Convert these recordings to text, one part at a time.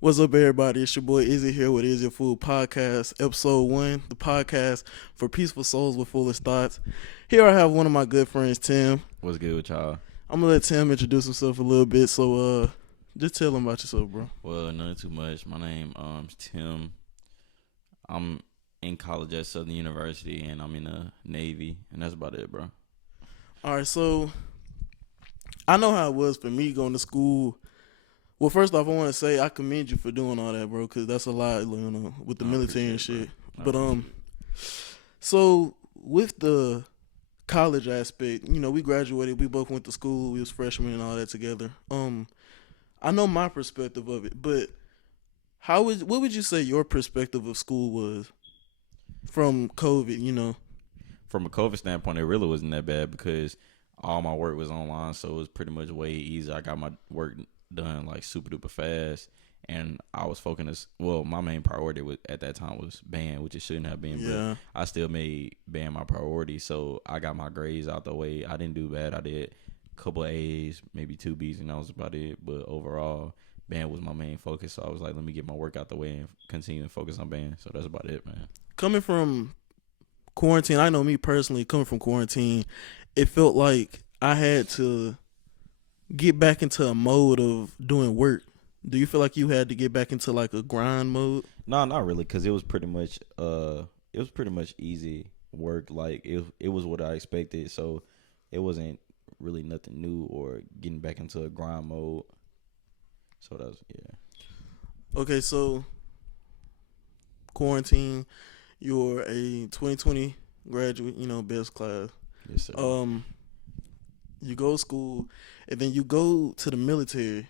What's up, everybody? It's your boy Izzy here with Izzy Food Podcast, Ep.1, the podcast for peaceful souls with foolish thoughts. Here I have one of my good friends, Tim. What's good with y'all? I'm gonna let Tim introduce himself a little bit, so just tell him about yourself, bro. Well, nothing too much. My name is Tim. I'm in college at Southern University, and I'm in the Navy, and that's about it, bro. All right, so I know how it was for me going to school. Well, first off, I want to say I commend you for doing all that, bro, because that's a lot, with the I military appreciate and it, bro. shit. I But appreciate it. so with the college aspect, we graduated. We both went to school. We was freshmen and all that together. I know my perspective of it, but what would you say your perspective of school was from COVID? From a COVID standpoint, it really wasn't that bad because all my work was online, so it was pretty much way easy. I got my work done like super duper fast, and I was focused. Well, my main priority was at that time was band, which it shouldn't have been, Yeah. but I still made band my priority. So I got my grades out the way. I didn't do bad. I did a couple of A's, maybe two B's, and that was about it. But overall, band was my main focus. So I was like, let me get my work out the way and continue to focus on band. So that's about it, man. Coming from quarantine, I know me personally, coming from quarantine, it felt like I had to get back into a mode of doing work. Do you feel like you had to get back into like a grind mode? No, not really, because it was pretty much easy work. Like it was what I expected, so it wasn't really nothing new or getting back into a grind mode. So that's yeah. Okay, so quarantine, you're a 2020 graduate, best class. Yes, sir. Um, you go to school, and then you go to the military.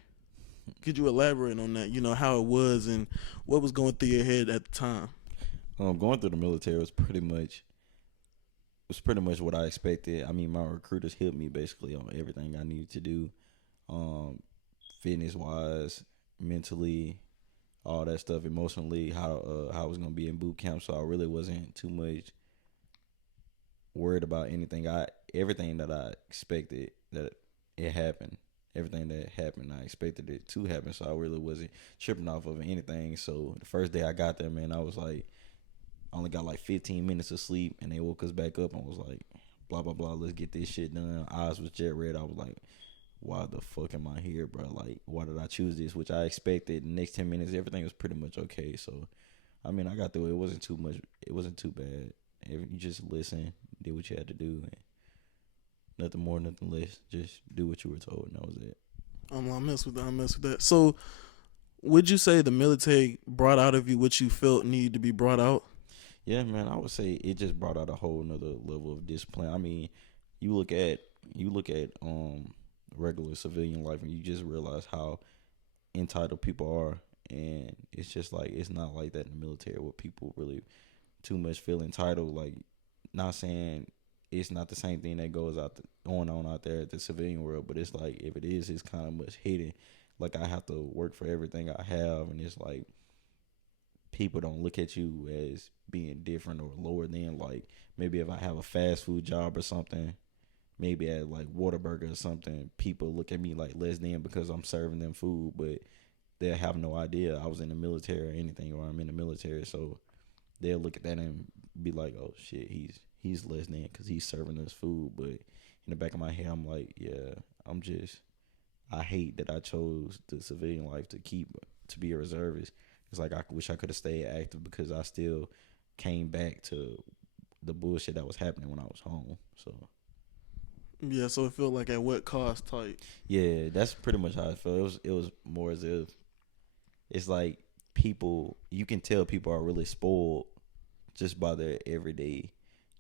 Could you elaborate on that? How it was and what was going through your head at the time. Going through the military was pretty much what I expected. I mean, my recruiters hit me basically on everything I needed to do, um, fitness wise, mentally, all that stuff, emotionally, how I was gonna be in boot camp. So I really wasn't too much worried about anything. Everything that I expected that it happened. Everything that happened, I expected it to happen. So I really wasn't tripping off of anything. So the first day I got there, man, I was like, I only got like 15 minutes of sleep, and they woke us back up and was like, blah blah blah, let's get this shit done. Eyes was jet red. I was like, why the fuck am I here, bro? Like, why did I choose this? Which I expected. The next 10 minutes, everything was pretty much okay. So, I mean, I got through it. It wasn't too much. It wasn't too bad. You just listen, did what you had to do, and nothing more, nothing less. Just do what you were told, and that was it. I mess with that. I mess with that. So, would you say the military brought out of you what you felt needed to be brought out? Yeah, man, I would say it just brought out a whole nother level of discipline. I mean, you look at regular civilian life, and you just realize how entitled people are, and it's just like it's not like that in the military where people really too much feel entitled. Like, not saying it's not the same thing that going on out there at the civilian world, but it's like if it is, it's kind of much hidden. Like, I have to work for everything I have, and it's like people don't look at you as being different or lower than, like, maybe if I have a fast food job or something, maybe at like Whataburger or something, people look at me like less than because I'm serving them food, but they'll have no idea I was in the military or anything, or I'm in the military. So they'll look at that and be like, oh shit, he's less than because he's serving us food. But in the back of my head, I'm like, yeah, I hate that I chose the civilian life to be a reservist. It's like I wish I could have stayed active because I still came back to the bullshit that was happening when I was home. So Yeah, so it felt like at what cost type. yeah, that's pretty much how I felt. It was more as if it's like people, you can tell people are really spoiled just by their everyday.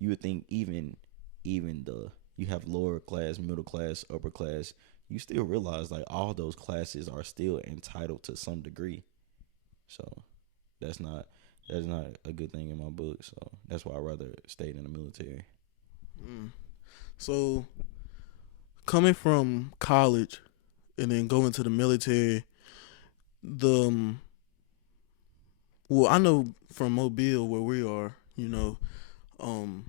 You would think even the you have lower class, middle class, upper class, you still realize like all those classes are still entitled to some degree. So that's not that's not a good thing in my book. So that's why I rather stayed in the military. Mm. So, coming from college and then going to the military, the well, I know from Mobile where we are, um,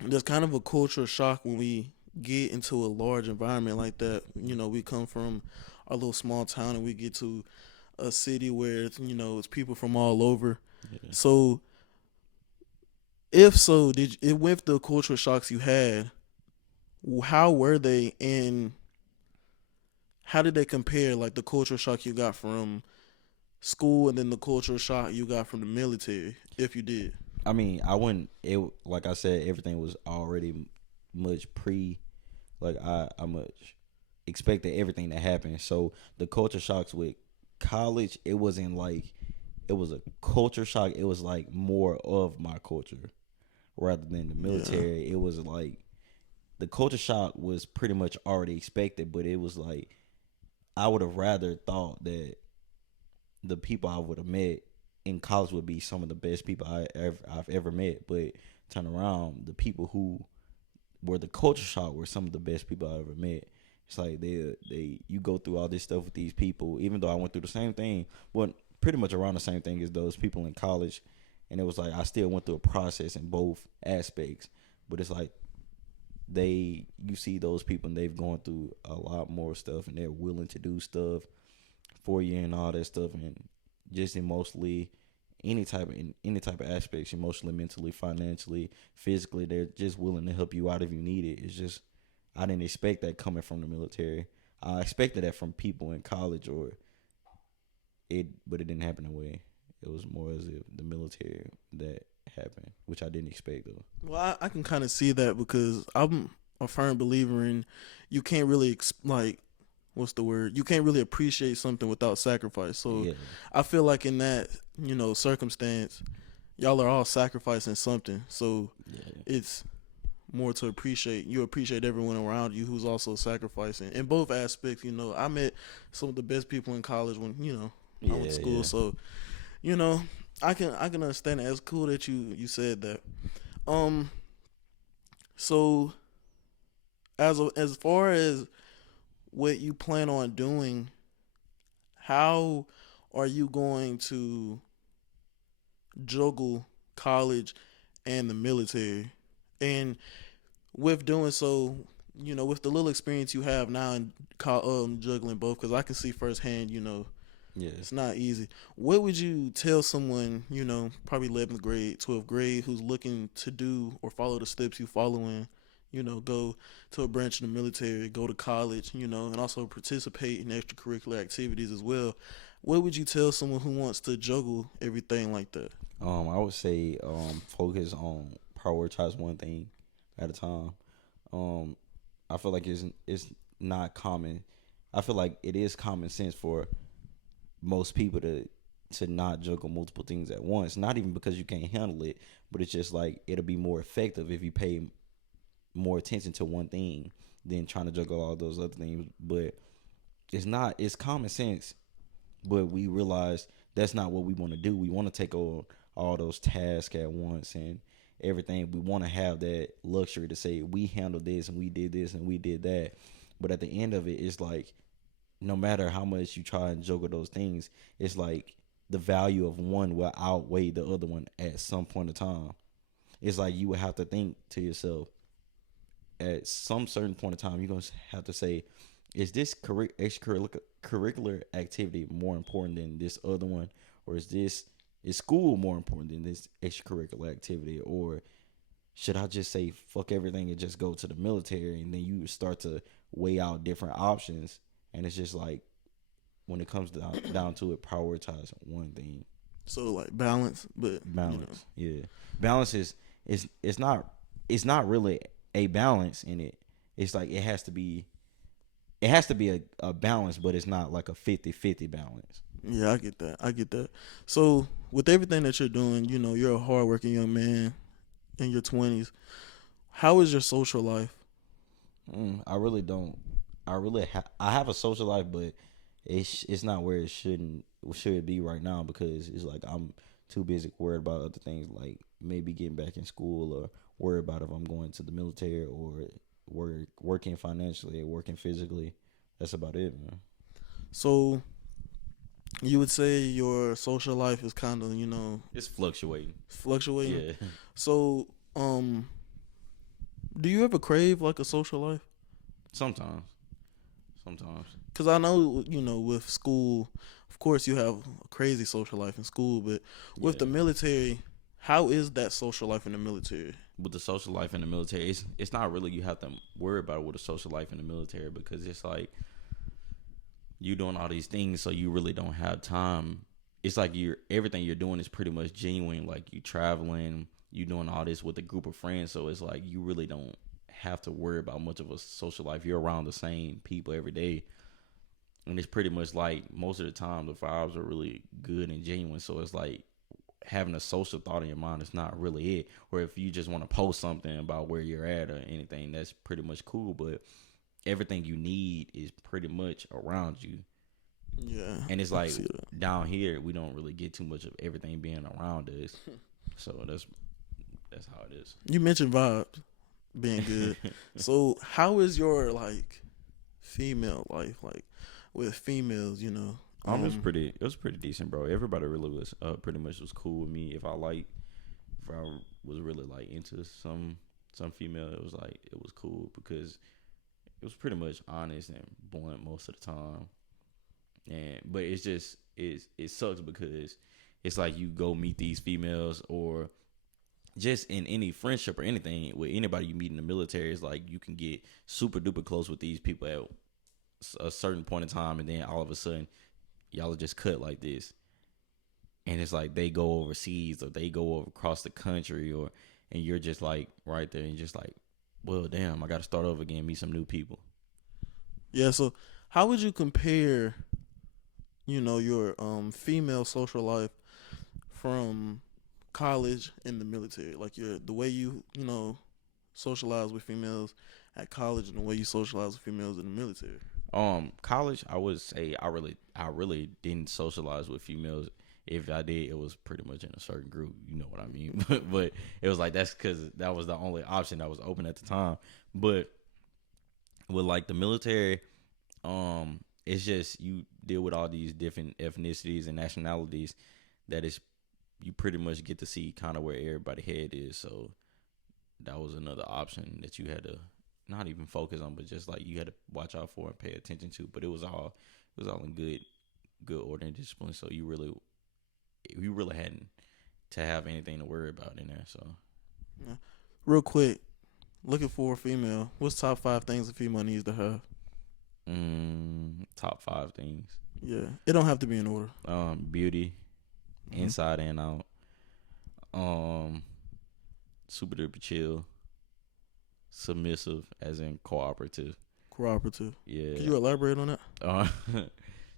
there's kind of a cultural shock when we get into a large environment like that. We come from our little small town and we get to a city where it's, it's people from all over. Yeah. So if so, did it with the cultural shocks you had? How were they, and how did they compare? Like the cultural shock you got from school, and then the cultural shock you got from the military, if you did. I mean, I wouldn't. It like I said, everything was already much pre. Like I much expected everything to happen. So the culture shocks with college, it wasn't like it was a culture shock. It was like more of my culture rather than the Yeah, military. It was like the culture shock was pretty much already expected, but it was like I would have rather thought that the people I would have met in college would be some of the best people I've ever met. But turn around, the people who were the culture shock were some of the best people I ever met. It's like they you go through all this stuff with these people, even though I went through the same thing, well, pretty much around the same thing as those people in college, and it was like I still went through a process in both aspects. But it's like you see those people and they've gone through a lot more stuff and they're willing to do stuff for you and all that stuff, and just emotionally any type of aspects, emotionally, mentally, financially, physically, they're just willing to help you out if you need it. It's just I didn't expect that coming from the military. I expected that from people in college but it didn't happen that way. It was more as if the military that happened, which I didn't expect though. well, I can kind of see that because I'm a firm believer in you can't really like what's the word? You can't really appreciate something without sacrifice. So Yeah, I feel like in that circumstance, y'all are all sacrificing something. So yeah, it's more to appreciate. You appreciate everyone around you who's also sacrificing in both aspects. I met some of the best people in college when I went to yeah, school. yeah. So you know I can understand it. It's cool that you said that. Um. So as far as what you plan on doing, how are you going to juggle college and the military? And with doing so, with the little experience you have now in juggling both, because I can see firsthand, Yeah. it's not easy. What would you tell someone, probably 11th grade, 12th grade, who's looking to do or follow the steps you following? Go to a branch in the military, go to college, and also participate in extracurricular activities as well. What would you tell someone who wants to juggle everything like that? I would say focus on prioritize one thing at a time. Um, I feel like it's not common. I feel like it is common sense for most people to not juggle multiple things at once. Not even because you can't handle it, but it's just like it'll be more effective if you pay more attention to one thing than trying to juggle all those other things. But it's not. It's common sense, but we realize that's not what we want to do. We want to take on all those tasks at once and everything. We want to have that luxury to say we handled this and we did this and we did that. But at the end of it, it's like no matter how much you try and juggle those things, it's like the value of one will outweigh the other one at some point in time. It's like you would have to think to yourself at some certain point in time, you're gonna have to say, is this extracurricular activity more important than this other one, or is school more important than this extracurricular activity, or should I just say fuck everything and just go to the military? And then you start to weigh out different options, and it's just like when it comes down to it, prioritize one thing. So like balance, but Balance, yeah. Balance it's not really a balance in it. It's like it has to be a balance, but it's not like a 50-50 balance. yeah, I get that. I get that. So with everything that you're doing, you're a hardworking young man in your 20s. How is your social life? I really don't. I have a social life, but it's not where it should be right now because it's like I'm too busy worried about other things like maybe getting back in school or worried about if I'm going to the military or working financially or working physically. That's about it, man. So you would say your social life is kind of It's fluctuating. fluctuating. Yeah. So do you ever crave like a social life? Sometimes. Sometimes. Because I know with school, of course, you have a crazy social life in school, but with the Yeah. military, how is that social life in the military? With the social life in the military, it's not really you have to worry about it with a social life in the military because it's like you doing all these things, so you really don't have time. It's like you're everything you're doing is pretty much genuine. Like you traveling, you doing all this with a group of friends, so it's like you really don't have to worry about much of a social life. You're around the same people every day, and it's pretty much like most of the time the vibes are really good and genuine. So it's like having a social thought in your mind is not really it. Or if you just want to post something about where you're at or anything, that's pretty much cool. But everything you need is pretty much around you. Yeah, And it's I can like see that. down here we don't really get too much of everything being around us. So that's how it is. You mentioned vibes being good. So how is your like female life like with females? It was pretty decent, bro. Everybody really was pretty much was cool with me. If I was really like into some female, it was like it was cool because it was pretty much honest and blunt most of the time. And but it's just it sucks because it's like you go meet these females or just in any friendship or anything with anybody you meet in the military, it's like you can get super duper close with these people at a certain point in time, and then all of a sudden y'all are just cut like this, and it's like they go overseas or they go over across the country, or and you're just like right there and just like, well, damn, I got to start over again, meet some new people. Yeah. So how would you compare, your female social life from college and the military? Like the way socialize with females at college and the way you socialize with females in the military. College, I would say I really didn't socialize with females. If I did, it was pretty much in a certain group. You know what I mean? But it was like that's because that was the only option that was open at the time. But with like the military, it's just you deal with all these different ethnicities and nationalities that is you pretty much get to see kind of where everybody head is. So that was another option that you had to not even focus on, but just like you had to watch out for and pay attention to. But it was all in good order and discipline. So you really hadn't to have anything to worry about in there. So Yeah. Real quick, looking for a female. What's top five things a female needs to have? top five things: Yeah, it don't have to be in order. beauty, Hmm. inside and out. Um, super duper chill, submissive, as in cooperative. Cooperative. Could Yeah. you elaborate on that? Uh,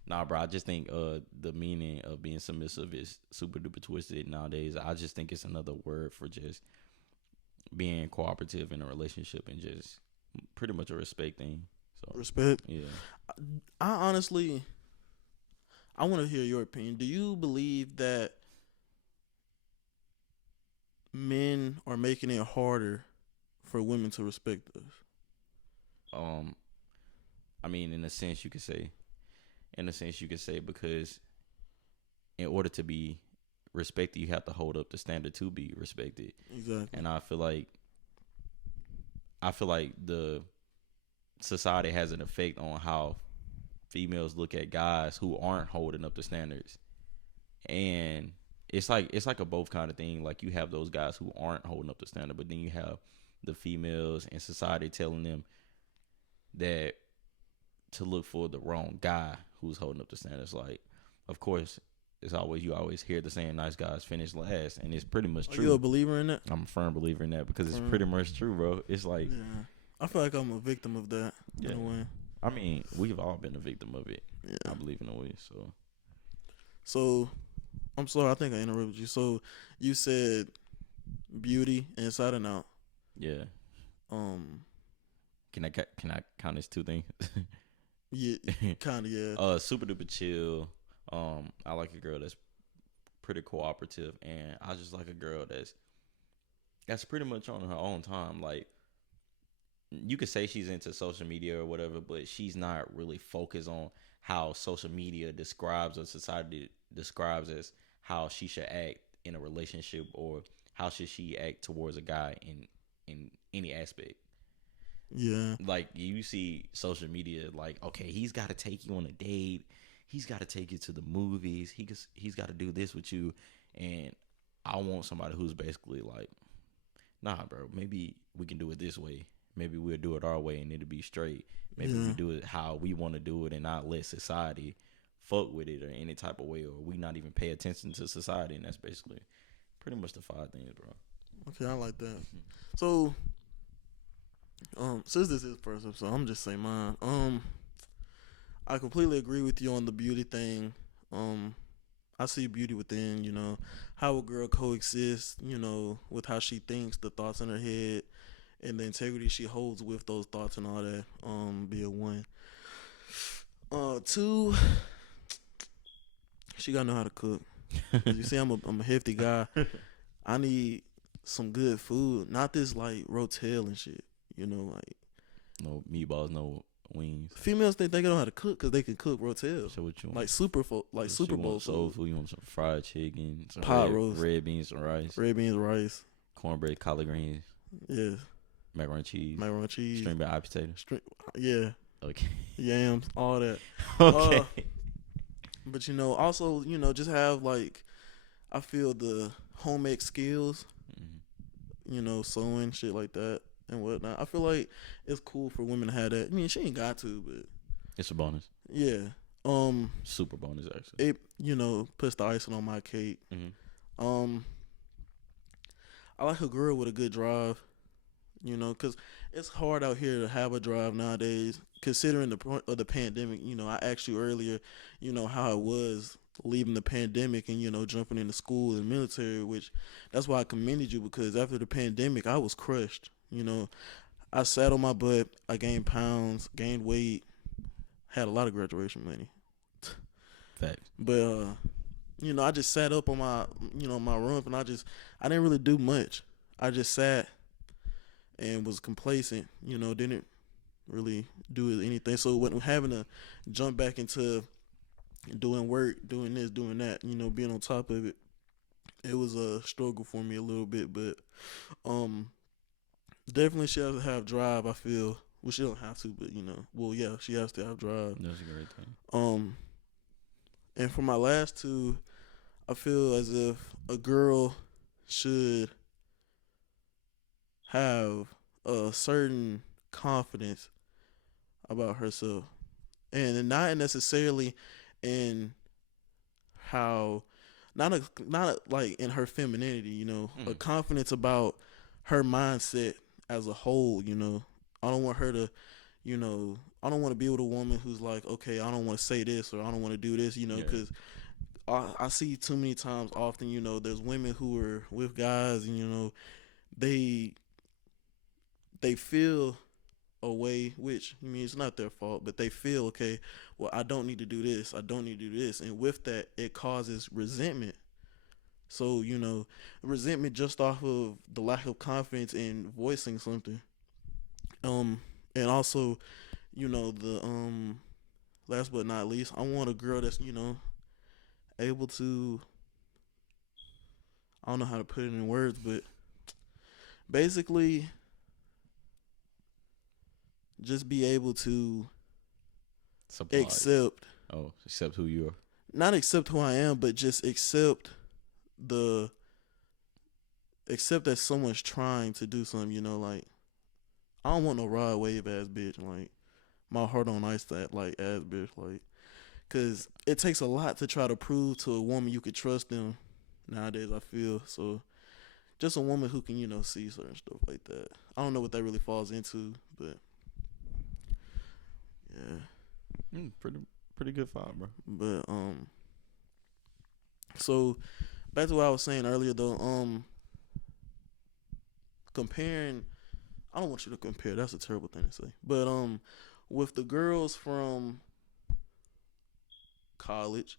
nah, bro. I just think the meaning of being submissive is super duper twisted nowadays. I just think it's another word for just being cooperative in a relationship and just pretty much a respect thing. So Respect. yeah. I honestly, I want to hear your opinion. Do you believe that men are making it harder for women to respect us? Um, I mean, in a sense you could say because in order to be respected, you have to hold up the standard to be respected. Exactly. And I feel like the society has an effect on how females look at guys who aren't holding up the standards. And it's like a both kind of thing. Like you have those guys who aren't holding up the standard, but then you have the females in society telling them that to look for the wrong guy who's holding up the standards. Like, of course, it's always you always hear the saying "nice guys finish last," and it's pretty much Are you a true. believer in that? I'm a firm believer in that because it's Firm. pretty much true, bro. It's like, Yeah. I feel like I'm a victim of that in yeah. a way. I mean, we've all been a victim of it. I Yeah. believe in a way. So So I'm sorry. I think I interrupted you. So you said beauty inside and out. yeah, Um. can I count as two things? Yeah. Kind of. Yeah. Super duper chill. I like a girl that's pretty cooperative, and I just like a girl that's pretty much on her own time. Like you could say she's into social media or whatever, but she's not really focused on how social media describes or society describes as how she should act in a relationship or how should she act towards a guy in any aspect. Yeah. Like you see social media like, okay, he's got to take you on a date, he's got to take you to the movies. He's got to do this with you, and I want somebody who's basically like, nah, bro. Maybe we can do it this way. Maybe we'll do it our way, and it'll be straight. Maybe Yeah. we do it how we want to do it, and not let society fuck with it or any type of way, or we not even pay attention to society. And that's basically pretty much the 5 things, bro. Okay, I like that. So, since this is first episode, I'm just saying mine. I completely agree with you on the beauty thing. Um, I see beauty within, how a girl coexists, with how she thinks, the thoughts in her head, and the integrity she holds with those thoughts and all that. Be a one. Two, she gotta know how to cook. 'Cause you see, I'm a hefty guy. I need some good food, not this like rotel and shit. Like No meatballs, no wings. females think they know how to cook because they can cook rotel, So what you want? like like So Super you Bowl want soul food, food? You want some fried chicken, some pot roast, red beans, some rice, red beans, rice, cornbread, collard greens, yeah, macaroni and cheese, macaroni and cheese, string bean, potato. yeah, Okay. yams, all that. Okay. But also just have like I feel the homemade skills, sewing shit like that and whatnot. I feel like it's cool for women to have that. I mean, she ain't got to, but It's a bonus. yeah. Super bonus, actually. It puts the icing on my cake. Mm-hmm. I like a girl with a good drive. Because it's hard out here to have a drive nowadays. Considering the point of the pandemic, I asked you earlier, how it was leaving the pandemic and jumping into school and military, which that's why I commended you because after the pandemic, I was crushed. I sat on my butt, I gained pounds, gained weight, had a lot of graduation money, Facts. but I just sat up on my my rump and I didn't really do much. I just sat and was complacent, didn't really do anything. So when having to jump back into doing work, doing this, doing that, being on top of it, it was a struggle for me a little bit. But um, definitely she has to have drive. I feel. Well, she don't have to, but well, yeah, she has to have drive. That's a great thing. And for my last two, I feel as if a girl should have a certain confidence about herself, and not necessarily in how, like in her femininity, a confidence about her mindset as a whole. I don't want her to, I don't want to be with a woman who's like, okay, I don't want to say this or I don't want to do this, because I see too many times often, there's women who are with guys and they feel a way, which I mean it's not their fault, but they feel okay. Well, I don't need to do this. I don't need to do this, and with that, it causes resentment. So resentment just off of the lack of confidence in voicing something. And also, the last but not least, I want a girl that's able to. I don't know how to put it in words, but basically just be able to Supply. accept, Accept who you are. not accept who I am, but just the accept that someone's trying to do something. Like I don't want no rod wave ass bitch, like my heart on ice that like ass bitch, like, cause it takes a lot to try to prove to a woman you could trust them nowadays. I feel so. Just a woman who can see certain stuff like that. I don't know what that really falls into, but yeah. Pretty good five, bro. But so back to what I was saying earlier though, comparing, I don't want you to compare, that's a terrible thing to say. But with the girls from college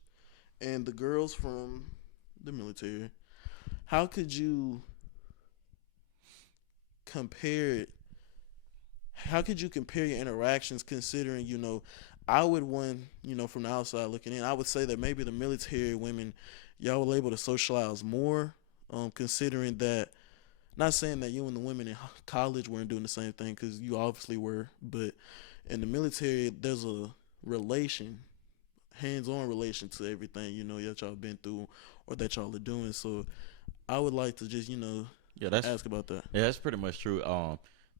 and the girls from the military, how could you compare it? How could you compare your interactions considering, I would from the outside looking in, I would say that maybe the military women, y'all were able to socialize more, considering that, not saying that you and the women in college weren't doing the same thing, because you obviously were, but in the military, there's a relation hands-on relation to everything that y'all been through or that y'all are doing. So I would like to just Yeah, that's ask about that. yeah, that's pretty much true.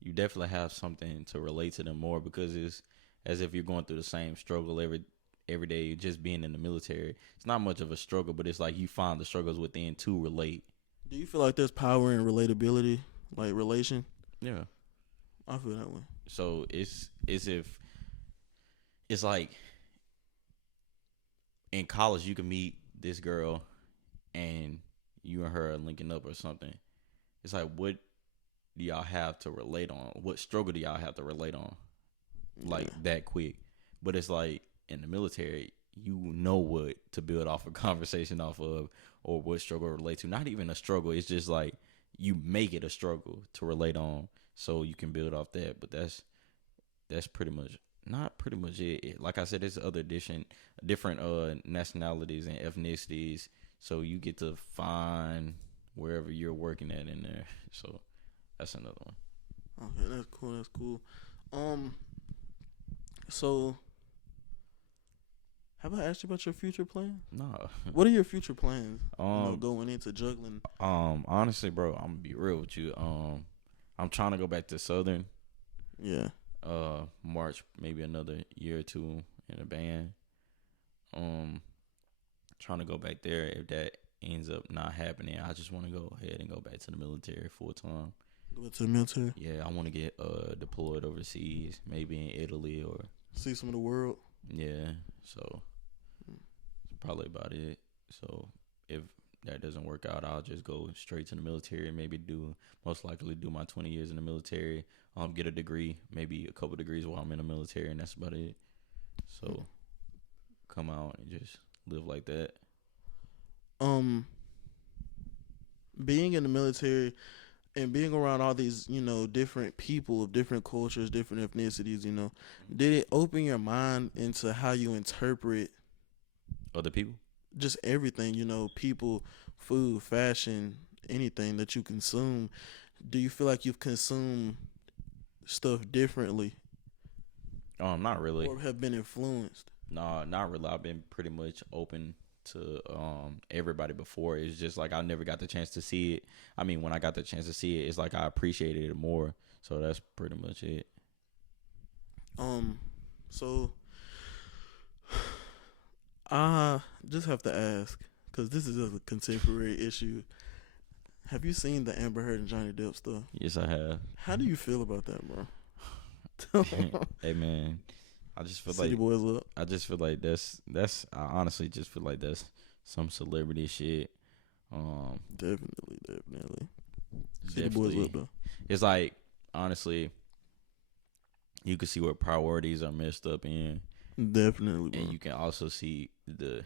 You definitely have something to relate to them more because it's as if you're going through the same struggle every day. Just being in the military, it's not much of a struggle, but it's like you find the struggles within to relate. Do you feel like there's power in relatability, like relation? Yeah. I feel that way. So it's if it's like in college you can meet this girl and you and her are linking up or something. It's like what do y'all have to relate on? What struggle do y'all have to relate on? Like Yeah. that quick. But it's like in the military, you know what to build off a conversation off of or what struggle to relate to. Not even a struggle. It's just like you make it a struggle to relate on so you can build off that. But that's pretty much not pretty much it. Like I said, there's other different nationalities and ethnicities. So you get to find wherever you're working at in there. So that's another one. Okay, that's cool. That's cool. Um, so have I asked you about your future plans? No. What are your future plans? um Going into juggling. honestly, bro, I'm gonna be real with you. I'm trying to go back to Southern. Yeah. March maybe another year or two in a band. Um, trying to go back there. If that ends up not happening, I just want to go ahead and go back to the military full time. Go to the military. Yeah, I want to get deployed overseas, maybe in Italy or See some of the world. yeah. So that's probably about it. So if that doesn't work out, I'll just go straight to the military and maybe most likely do my 20 years in the military. Get a degree, maybe a couple degrees while I'm in the military, and that's about it. So come out and just live like that. Um, being in the military and being around all these, different people of different cultures, different ethnicities, did it open your mind into how you interpret Other people? just everything, people, food, fashion, anything that you consume? Do you feel like you've consumed stuff differently Not really. or have been influenced? No, not really. I've been pretty much open to everybody before. It's just like I never got the chance to see it. I mean, when I got the chance to see it, it's like I appreciated it more. So that's pretty much it. So I just have to ask because this is a contemporary issue. Have you seen the Amber Heard and Johnny Depp stuff? Yes, I have. How do you feel about that, bro? Hey man, I just feel City like Boys up. that's I honestly just feel like that's some celebrity shit. Definitely. City Boys Definitely. up though. It's like honestly, you can see where priorities are messed up in, Definitely, bro. and you can also see the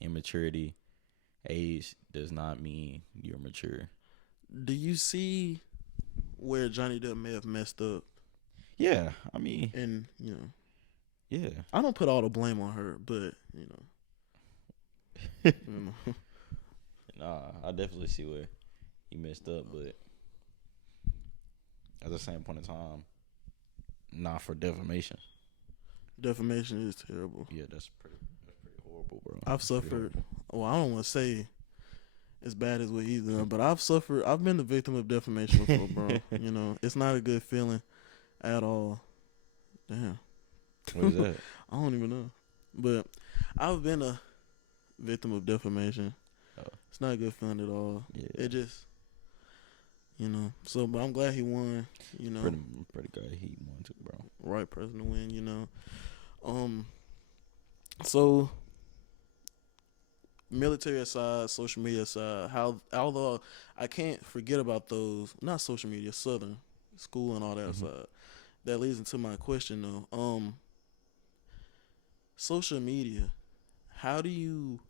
immaturity. Age does not mean you're mature. Do you see where Johnny Depp may have messed up? Yeah, I mean, And yeah. I don't put all the blame on her, but you know, Nah, I definitely see where he messed up, but at the same point in time, not for defamation. defamation is terrible. Yeah, that's pretty horrible, bro. I've That's pretty suffered. horrible. Well, I don't want to say as bad as what he's done, but I've suffered. I've been the victim of defamation before, bro. It's not a good feeling at all. Damn. What is that? I don't even know. But I've been a victim of defamation. Oh, It's not a good feeling at all. yeah, It just, So, but I'm glad he won. pretty good. He won too, bro. Right person to win. Um. So, military aside, social media aside, although I can't forget about those, not social media, Southern school and all that Mm-hmm. aside. That leads into my question though. Social media. How do you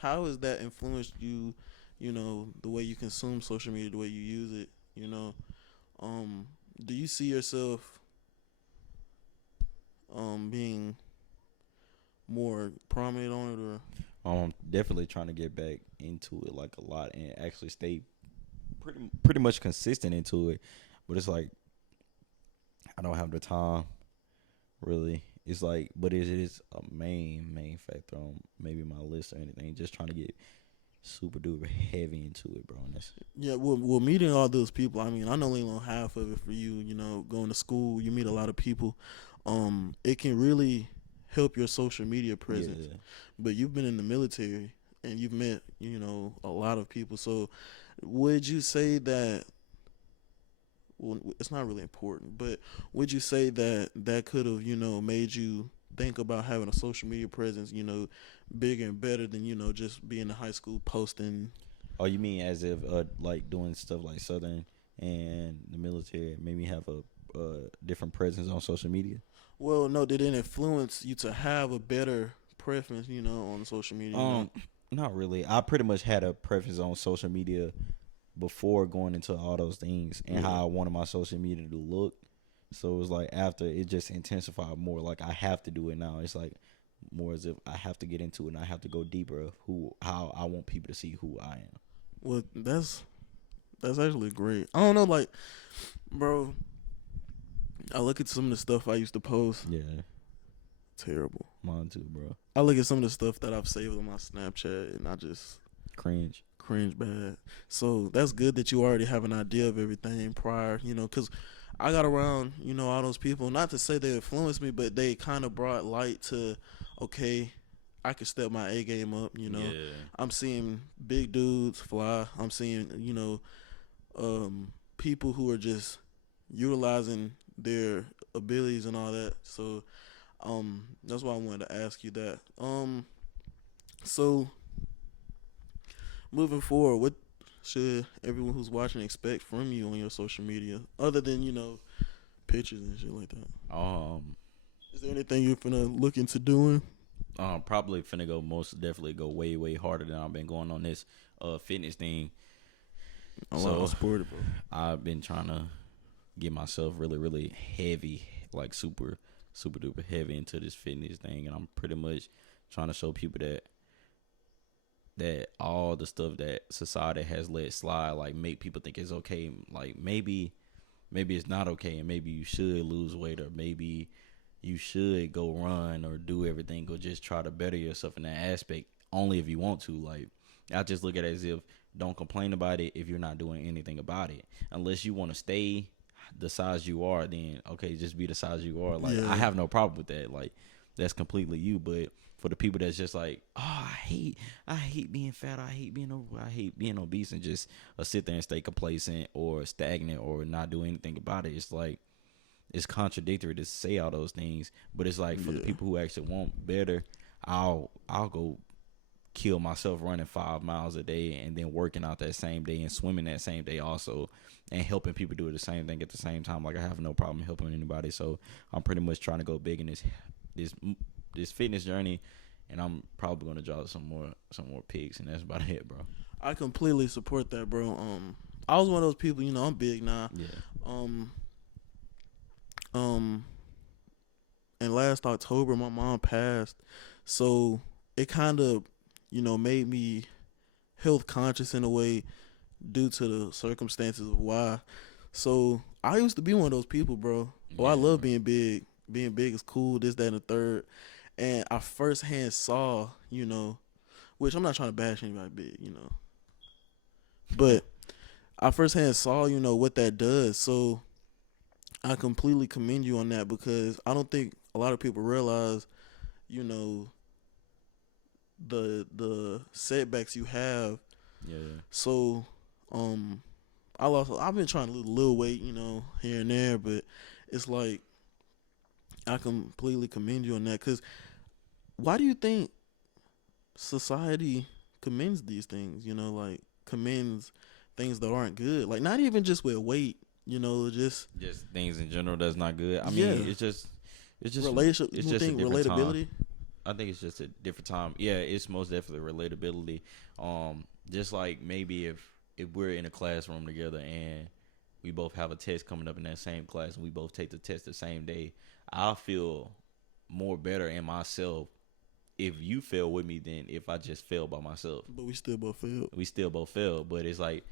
how has that influenced you, the way you consume social media, the way you use it, you know? Um, do you see yourself being more prominent on it or Definitely trying to get back into it like a lot and actually stay pretty much consistent into it. But it's like I don't have the time really, It's like, but it is a main factor on maybe my list or anything. Just trying to get super duper heavy into it, bro. And that's Yeah, well, meeting all those people. I mean, I know only know half of it for you. You know, going to school, you meet a lot of people. It can really help your social media presence. yeah. But you've been in the military and you've met, you know, a lot of people. So, would you say that? Well, it's not really important, but would you say that that could have, you know, made you think about having a social media presence, you know, bigger and better than, you know, just being in high school posting. Oh, you mean as if like doing stuff like Southern and the military made me have a different presence on social media? Well, no, did it influence you to have a better preference, you know, on social media, you know? Um, Not really. I pretty much had a preference on social media before going into all those things and Yeah. how I wanted my social media to look. So it was like after it just intensified more. Like I have to do it now. It's like more as if I have to get into it and I have to go deeper of who how I want people to see who I am. Well, that's actually great. I don't know, like, bro, I look at some of the stuff I used to post. Yeah, Terrible. mine too, bro. I look at some of the stuff that I've saved on my Snapchat and I just Cringe. cringe bad. So that's good that you already have an idea of everything prior, you know, because I got around, you know, all those people. Not to say they influenced me, but they kind of brought light to, okay, I can step my A game up. You know, Yeah. I'm seeing big dudes fly. I'm seeing, you know, people who are just utilizing their abilities and all that. So that's why I wanted to ask you that. So moving forward, what should everyone who's watching expect from you on your social media, other than, you know, pictures and shit like that? Um, Is there anything you're finna look into doing? Probably finna go most definitely go way harder than I've been going on this fitness thing. Oh, wow, So sport it, bro. I've been trying to get myself really heavy, like super duper heavy into this fitness thing, and I'm pretty much trying to show people that all the stuff that society has let slide, like make people think it's okay, like maybe it's not okay, and maybe you should lose weight, or maybe you should go run or do everything, or just try to better yourself in that aspect only if you want to. Like I just look at it as if don't complain about it if you're not doing anything about it. Unless you want to stay the size you are, then okay, just be the size you are. Like I Yeah, have no problem with that. Like that's completely you. But for the people that's just like, oh, I hate being fat, I hate being over, I hate being obese, and just sit there and stay complacent or stagnant or not do anything about it, it's like it's contradictory to say all those things. But it's like for the yeah, people who actually want better, I'll go kill myself running 5 miles a day and then working out that same day and swimming that same day also, and helping people do the same thing at the same time. Like I have no problem helping anybody. So I'm pretty much trying to go big in this this fitness journey, and I'm probably gonna draw some more pics, and that's about it, bro. I completely support that, bro. I was one of those people, you know, I'm big now. Yeah, Um, um, and last October, my mom passed, so it kind of, you know, made me health conscious in a way due to the circumstances of why. So I used to be one of those people, bro. Oh, I yeah, love being big. Being big is cool. This, that, and the third. And I firsthand saw, you know, which I'm not trying to bash anybody big, you know, but I firsthand saw, you know, what that does. So I completely commend you on that because I don't think a lot of people realize, you know, the setbacks you have. yeah. So, um, I've been trying to lose a little weight, you know, here and there, but it's like I completely commend you on that. Cause why do you think society commends these things? You know, like commends things that aren't good. Like not even just with weight. You know, just Just things in general that's not good. I yeah, mean, it's just relation. it's You just a think different time. relatability? I think it's just a different time. Yeah, it's most definitely relatability. Just like maybe if we're in a classroom together and we both have a test coming up in that same class and we both take the test the same day, I'll feel more better in myself if you fail with me than if I just fail by myself. But we still both failed. We still both fail, but it's like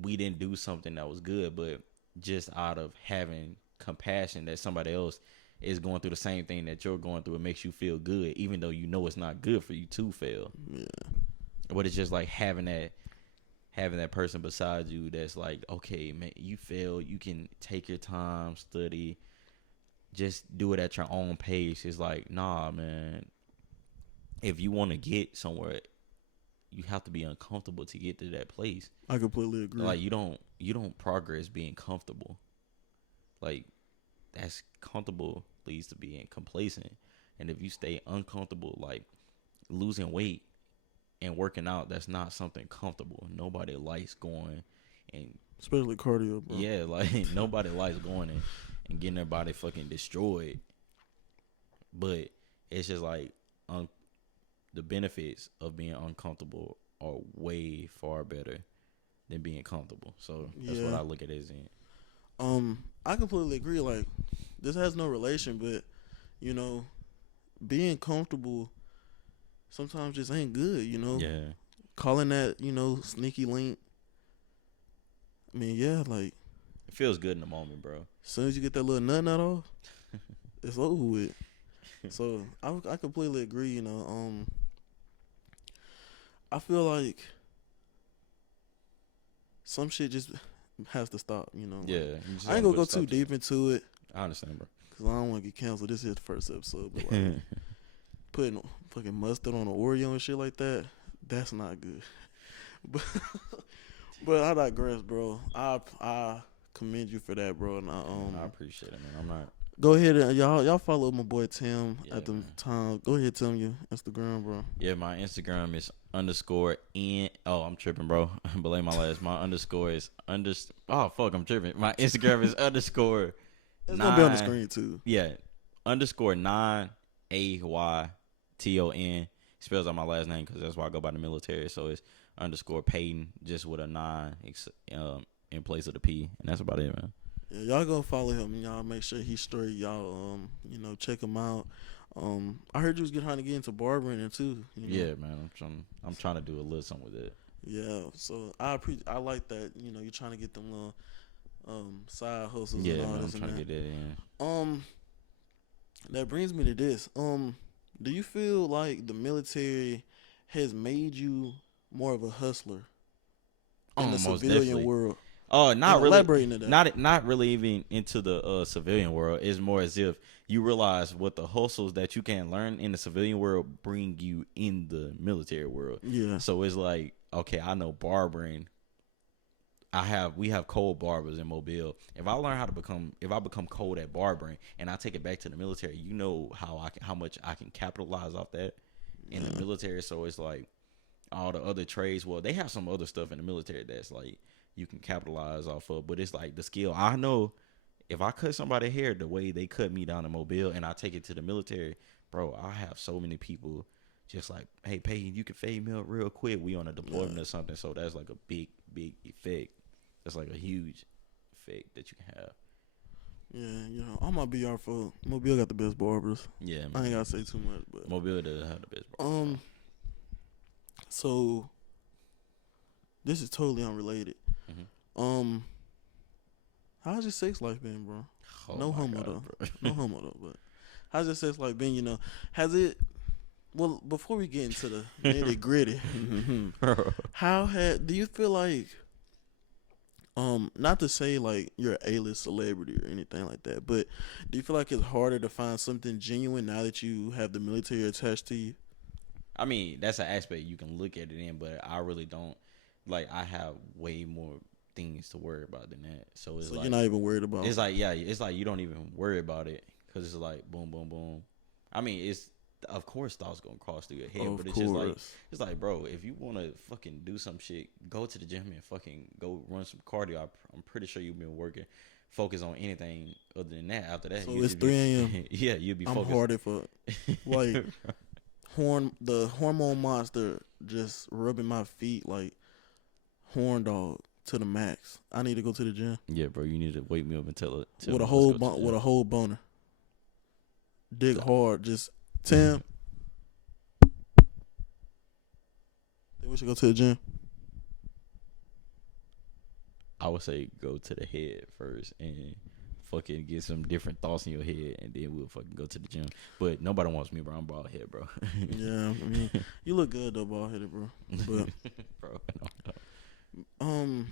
we didn't do something that was good, but just out of having compassion that somebody else is going through the same thing that you're going through. It makes you feel good, even though you know it's not good for you to fail. Yeah. But it's just like having that person beside you that's like, okay, man, you fail, you can take your time, study, just do it at your own pace. It's like, nah, man. If you want to get somewhere, you have to be uncomfortable to get to that place. I completely agree. Like you don't progress being comfortable. Like that's comfortable leads to being complacent. And if you stay uncomfortable, like losing weight and working out, that's not something comfortable. Nobody likes going and especially cardio, bro. yeah, like nobody likes going and getting their body fucking destroyed. But it's just like the benefits of being uncomfortable are way far better than being comfortable. So that's what I look at it as in. I completely agree. Like, this has no relation, but you know, being comfortable sometimes just ain't good. You know, Yeah. calling that sneaky link. I mean, yeah, like It feels good in the moment, bro. as soon as you get that little nut nut off, it's over with. So I completely agree. You know, I feel like some shit just has to stop. You know. Yeah. Like, I ain't gonna go too deep into it. I understand, bro. Cause I don't want to get canceled. This is the first episode, but like putting fucking mustard on an Oreo and shit like that, that's not good. But I digress, bro. I commend you for that, bro. And I appreciate it, man. I'm not. Go ahead and y'all follow my boy Tim at the man. time. Go ahead, Tim, your Instagram, bro. Yeah, my Instagram is _n. Oh, I'm tripping, bro. Blame my last. My underscore is Oh fuck, I'm tripping. My Instagram is _ It's gonna be on the screen too. Yeah, _9 AYTON. Spells out my last name because that's why I go by the military. So it's _Payton, just with a 9 in place of the P, and that's about it, man. Yeah, y'all go follow him. Y'all make sure he's straight. Y'all check him out. I heard you was trying to get into barbering too. Yeah, man. I'm trying to do a little something with it. Yeah, so I like that. You're trying to get them little side hustles. Yeah, and all man. this I'm trying to get that in. That brings me to this. Do you feel like the military has made you more of a hustler in the civilian world? Oh, not really. Elaborating to that. Not really even into the civilian world. It's more as if you realize what the hustles that you can learn in the civilian world bring you in the military world. Yeah. So it's like, okay, I know barbering. We have cold barbers in Mobile. If I become cold at barbering and I take it back to the military, you know how much I can capitalize off that in the military. So it's like all the other trades. Well, they have some other stuff in the military that's like you can capitalize off of, but it's like the skill. I know if I cut somebody's hair the way they cut me down in Mobile and I take it to the military, bro, I have so many people just like, hey, Peyton, you can fade me up real quick. We on a deployment or something. So that's like a big effect. That's like a huge effect that you can have. Yeah, I'm gonna be our for Mobile got the best barbers. Yeah, man. I ain't gotta say too much, but Mobile does have the best barbers. So this is totally unrelated. Mm-hmm. How's your sex life been, bro? Oh no homo God, though. bro. No homo though, but how's your sex life been? Has it? Well, before we get into the nitty gritty, do you feel like? Not to say like you're an A-list celebrity or anything like that, but do you feel like it's harder to find something genuine now that you have the military attached to you? I mean, that's an aspect you can look at it in, but I really don't. Like, I have way more things to worry about than that. So it's like you're not even worried about. It's like it's like you don't even worry about it because it's like boom, boom, boom. I mean, it's of course thoughts gonna cross through your head, but it's just like bro, if you want to fucking do some shit, go to the gym and fucking go run some cardio. I'm pretty sure you've been working. Focus on anything other than that. After that, so it's 3 a.m. Yeah, you'll be. I'm focused. hard for like the hormone monster just rubbing my feet like horn dog to the max. I need to go to the gym. Yeah, bro, you need to wake me up and tell with a whole boner. Dig hard, just Tim. Think we should go to the gym? I would say go to the head first and fucking get some different thoughts in your head, and then we'll fucking go to the gym. But nobody wants me, bro. I'm bald head, bro. Yeah, I mean, you look good though, bald headed, bro. But bro, no.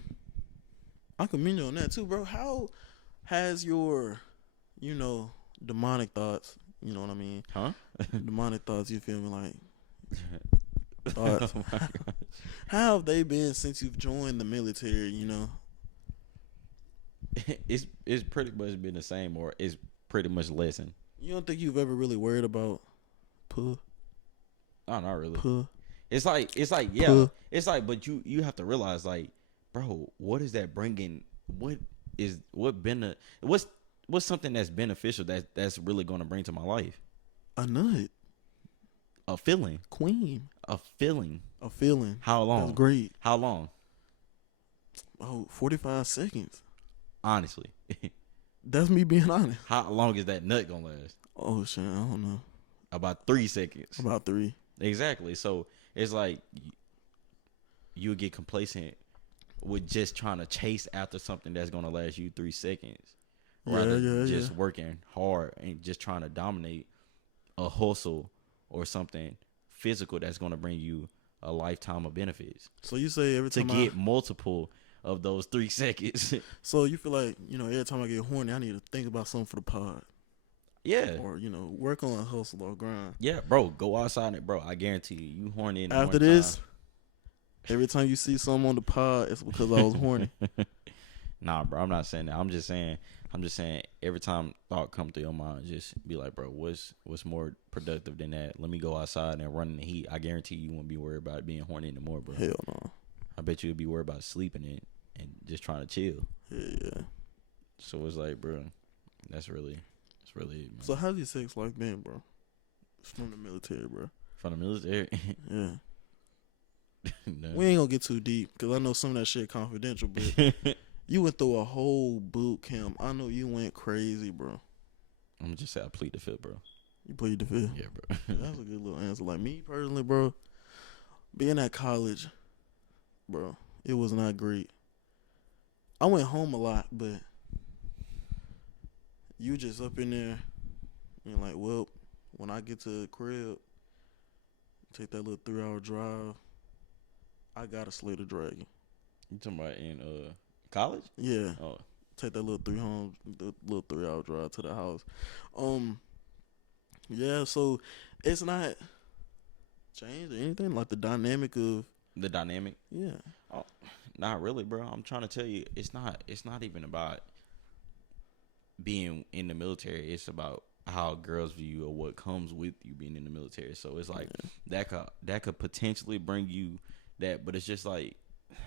I commend you on that too, bro. How has your, demonic thoughts, you know what I mean? Huh? Demonic thoughts, you feel me? Like Oh thoughts. my gosh. How have they been since you've joined the military? It's pretty much been the same, or it's pretty much lessened. You don't think you've ever really worried about puh Oh, not really. puh It's like yeah. puh? It's like, but you have to realize, like, bro, what is that bringing? What's something that's beneficial that's really going to bring to my life? A nut, A feeling, queen, a feeling. a feeling. How long? That's great. How long? Oh, 45 seconds. Honestly, That's me being honest. how long is that nut gonna last? Oh shit, I don't know. About 3 seconds. About 3. Exactly. So it's like you get complacent with just trying to chase after something that's gonna last you 3 seconds, rather than just working hard and just trying to dominate a hustle or something physical that's gonna bring you a lifetime of benefits. So you say every To time get multiple of those 3 seconds. so you feel like, every time I get horny, I need to think about something for the pod. Yeah. Or, work on a hustle or grind. Yeah, bro. Go outside and, bro, I guarantee you horny in the After morning this, time. every time you see something on the pod, it's because I was horny. Nah, bro, I'm not saying that. I'm just saying every time thought come through your mind, just be like, bro, what's more productive than that? Let me go outside and run in the heat. I guarantee you won't be worried about being horny anymore, bro. Hell no. I bet you'll be worried about sleeping and just trying to chill. Yeah. So it's like, bro, it's really it, man. So how's your sex life been, bro? It's from the military, bro. From the military? Yeah. No. We ain't gonna get too deep because I know some of that shit confidential, but you went through a whole boot camp. I know you went crazy, bro. I'm gonna just say I plead the fifth, bro. You plead the fifth? Yeah, bro. That's a good little answer. Like me personally, bro, being at college, bro, it was not great. I went home a lot, but you just up in there and like, well, when I get to the crib, take that little 3-hour drive, I gotta slay the dragon. You talking about in college? Yeah. Oh. Take that little 3-hour drive to the house. Yeah, so it's not changed or anything, like the dynamic of The dynamic? yeah. Oh, not really, bro. I'm trying to tell you, it's not even about being in the military. It's about how girls view you or what comes with you being in the military. So it's like that could potentially bring you that, but it's just like,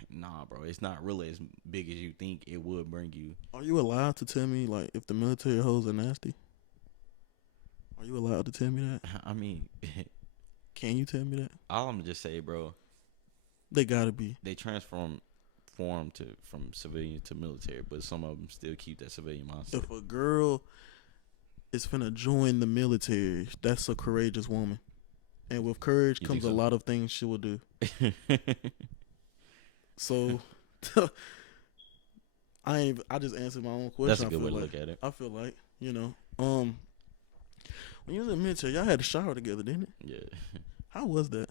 nah, bro. It's not really as big as you think it would bring you. Are you allowed to tell me like if the military hoes are nasty? Are you allowed to tell me that? I mean, Can you tell me that? all I'm gonna just say, bro, They gotta be. they from civilian to military, but some of them still keep that civilian mindset. If a girl is finna join the military, that's a courageous woman. And with courage You comes think a so? lot of things she will do. So I just answered my own question. That's a good way to like, look at it. I feel like, when you was in the military, y'all had a shower together, didn't it? Yeah. How was that?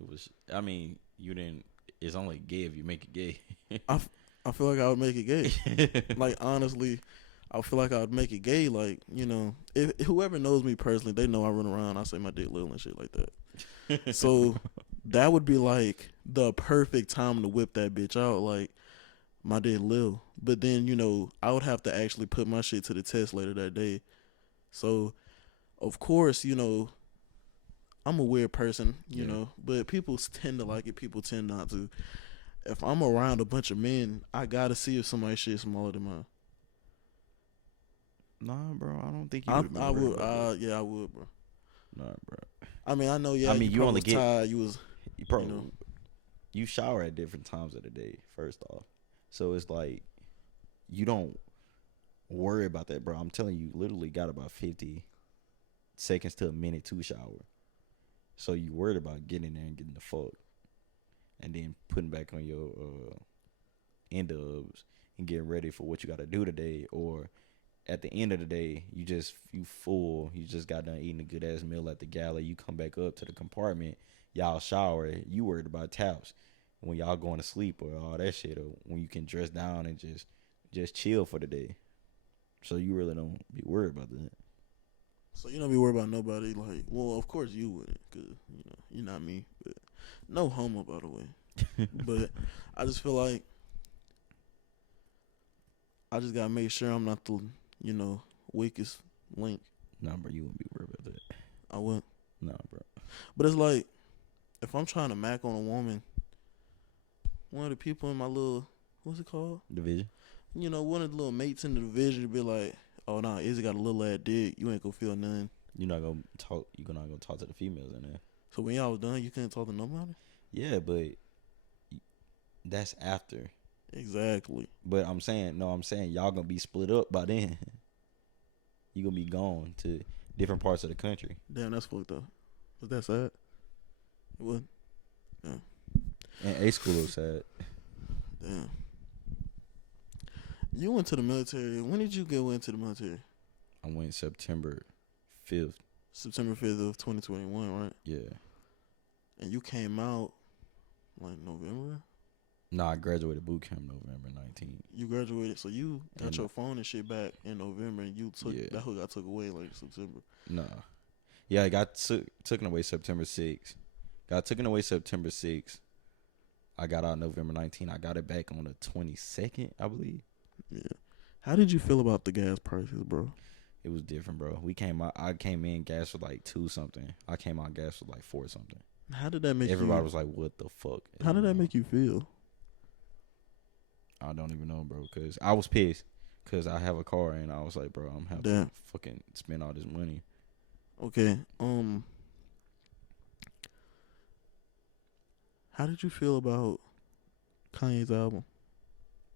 It was. I mean, you didn't. It's only gay if you make it gay. I feel like I would make it gay. Like, honestly, I feel like I would make it gay. Like, if whoever knows me personally, they know I run around, I say my dick little and shit like that. So that would be like the perfect time to whip that bitch out. Like, my dick little. But then, I would have to actually put my shit to the test later that day. So, of course, I'm a weird person, you know, but people tend to like it. People tend not to. If I'm around a bunch of men, I gotta see if somebody's shit smaller than mine. Nah, bro. I don't think you I would. would. Yeah, I would, bro. Nah, bro. I mean, I know. Yeah, I mean, you only was get tired. You was, bro. You shower at different times of the day. First off, so it's like you don't worry about that, bro. I'm telling you, literally got about 50 seconds to a minute to shower. So you worried about getting in there and getting the fuck, and then putting back on your end ups and getting ready for what you got to do today, or at the end of the day, you full. You just got done eating a good ass meal at the galley. You come back up to the compartment. Y'all shower. You worried about towels when y'all going to sleep or all that shit, or when you can dress down and just chill for the day. So you really don't be worried about that. So you don't be worried about nobody. Like, well, of course you wouldn't, cause you're not me. But no homo, by the way. But I just feel like I just gotta make sure I'm not the weakest link. Nah, bro, you wouldn't be worried about that. I wouldn't. Nah, bro. But it's like if I'm trying to mac on a woman, one of the people in my little what's it called? Division. One of the little mates in the division would be like, "Oh nah, Izzy got a little ass dick. You ain't gonna feel nothing." You're not gonna talk. You're not gonna talk to the females in there. So when y'all was done, you couldn't talk to nobody. Yeah, but that's after. Exactly. But I'm saying y'all gonna be split up by then. You gonna be gone to different parts of the country. Damn, that's fucked up. Was that sad? It was. Yeah. And A school was sad. Damn. You went to the military. When did you go into the military? I went September 5th. September 5th of 2021, right? Yeah. And you came out like November? No, I graduated boot camp November 19th. You graduated, so you got And your phone and shit back in November, and you took that who got took away like September. Nah. Yeah, I got taken away September 6th. Got taken away September 6th. I got out November 19th. I got it back on the 22nd, I believe. Yeah. How did you feel about the gas prices, bro? It was different, bro. I came in gas was like 2 something. I came out gas was like 4 something. How did that make Everybody was like, "What the fuck?" How did that make you feel? I don't even know, bro. Cause I was pissed. Cause I have a car and I was like, bro, I'm having to fucking spend all this money. Okay. How did you feel about Kanye's album,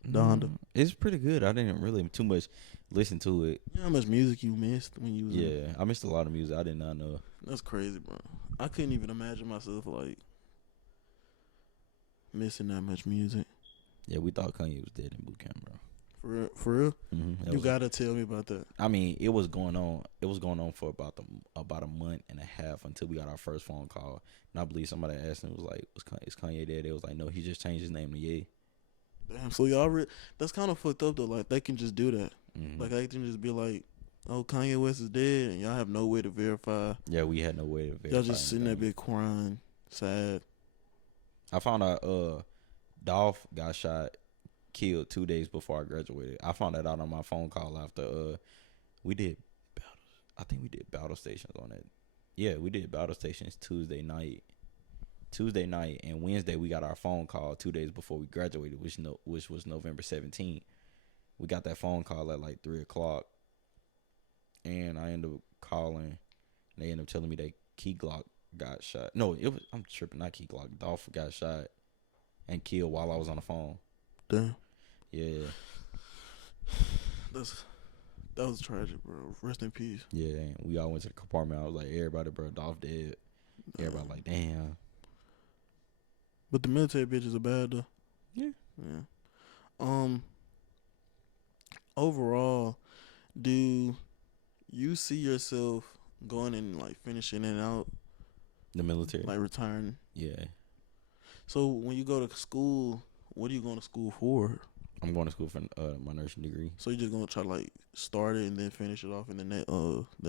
Donda? It's pretty good. I didn't really too much listen to it. You know how much music you missed when you was Yeah, I missed a lot of music. I did not know. That's crazy, bro. I couldn't even imagine myself like missing that much music. Yeah, we thought Kanye was dead in boot camp, bro. For real? Mm-hmm. You gotta tell me about that. I mean, it was going on. It was going on for about a month and a half until we got our first phone call. And I believe somebody asked him, was like, "Is Kanye dead?" They was like, "No, he just changed his name to Ye." Damn. So y'all, that's kind of fucked up though. Like they can just do that. Mm-hmm. Like they can just be like, "Oh, Kanye West is dead," and y'all have no way to verify. Yeah, we had no way to verify. Y'all just sitting there, big crying, sad. I found out Dolph got killed 2 days before I graduated. I found that out on my phone call after we did battles. I think we did battle stations on it. Yeah, we did battle stations Tuesday night, and Wednesday we got our phone call 2 days before we graduated, which was November 17th. We got that phone call at like 3:00, and I ended up calling. And they ended up telling me that Key Glock got shot. No, I'm tripping. Not Key Glock. Dolph got shot and killed while I was on the phone. Damn. Yeah. That was tragic, bro. Rest in peace. Yeah, and we all went to the compartment. I was like, everybody, bro, Dolph dead. Everybody like, damn. But the military bitches are bad though. Yeah. Yeah. Overall, do you see yourself going and like finishing it out? The military. Like retiring? Yeah. So when you go to school, what are you going to school for? I'm going to school for my nursing degree. So you're just gonna try to like start it and then finish it off in the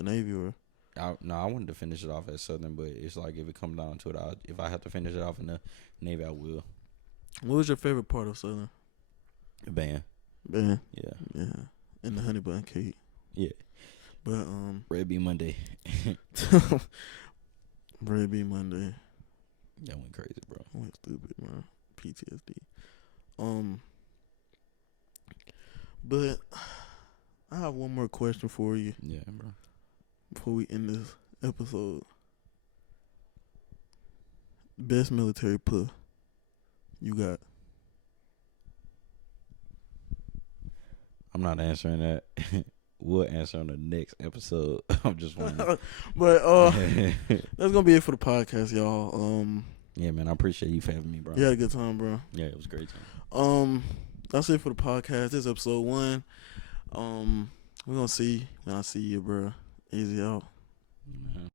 Navy, or? I wanted to finish it off at Southern, but it's like if it comes down to it, if I have to finish it off in the Navy, I will. What was your favorite part of Southern? The band. Band. Yeah. And the honey bun cake. Yeah. But Red Bee Monday. Red Bee Monday. That went crazy, bro. Went stupid, man. PTSD. But I have one more question for you. Yeah, bro. Before we end this episode. Best military puff you got? I'm not answering that. We'll answer on the next episode. I'm just wondering. But that's gonna be it for the podcast, y'all. Yeah, man, I appreciate you for having me, bro. You had a good time, bro. Yeah, it was a great time. That's it for the podcast. This is episode 1. We're gonna see when I see you, bro. Easy out. Man.